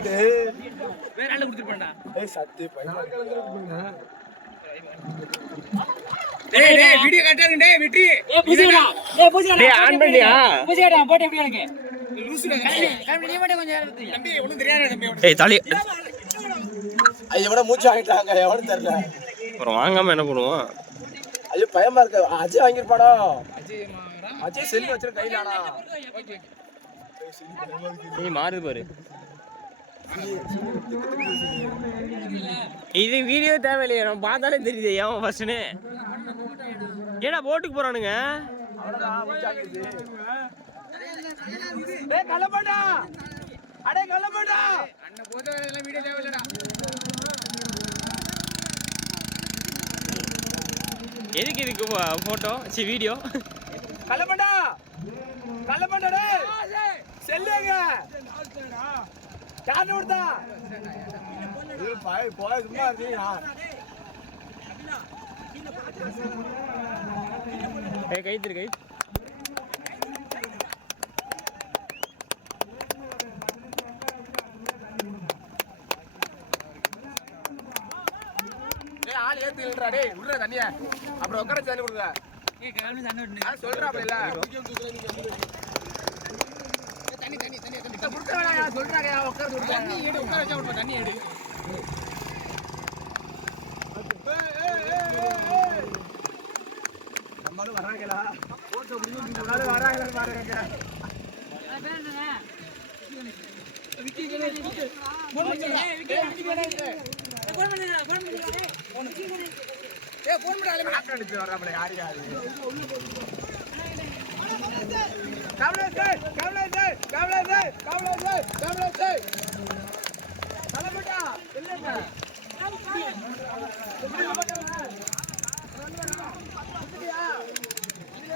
வேற ஆளு குடுத்துறேன்டா. ஏய் சத்தி பையன் டேய் வீடியோ கட்டாங்க டேய் வெட்டி. டேய் ஆன் பண்ணியா? பூஜைடா போட்டு எப்படி எனக்கு? லூசுடா காமி நீ மட்டும் கொஞ்சம் தம்பி ஒண்ணும் தெரியாதடா தம்பி. ஏய் தாலி. ஐயோ எவன மூச்சு வாங்கிட்டாங்க எவனும் தெரியல. அப்புறம் வாங்காம என்ன பண்ணுவோம்? ஐயோ பயமா இருக்கு. அஜய் வாங்கிருப்பாடா. அஜய் செல்லு வச்சிர கையிலாடா. ஓகே. நீ மாறு பாரு. இது வீடியோ தேவையில்லையே, நம்ம பார்த்தாலே தெரியுது ஏன் ஃபர்ஸ்ட்னு. ஏடா போட்டுக்கு போறானுங்க. டேய் கலபடா. அடே கலபடா. அண்ணன் போத எல்லாம் வீடியோ தேவையில்லடா. எதுக்கு இதுக்கு போட்டோ சி வீடியோ? கலபடா. கலபடா டேய். செல்லுங்க. யார் ஓடுதா? இது போய் சும்மா இருடா. ஏய் கை திரு கை. டேய் ஆள் ஏத்தி இல்லடா டேய் உள்ள தண்ணிய. அப்புறம் உட்கார தண்ணி குடுங்க. ஏய் காமி தண்ணி விட்டு. நான் சொல்றா அப்ப இல்ல. தண்ணி குடுக்க வேணாயா சொல்றாங்க உட்கார குடுங்க. தண்ணி எடு உட்கார வச்சா விடு தண்ணி எடு. நம்மளும் வராங்களா? போட்டோ முடியும் நம்மளும் வராங்களா பாருங்க. விக்கி போன் பண்ணு ஏய் போன் பண்ணு ஆட் அடிச்சு வராமல யார் யாரு? கவலைசே கவலைசே கவலைசே கவலைசே கவலைசே கலபடா இல்லங்க. இதுல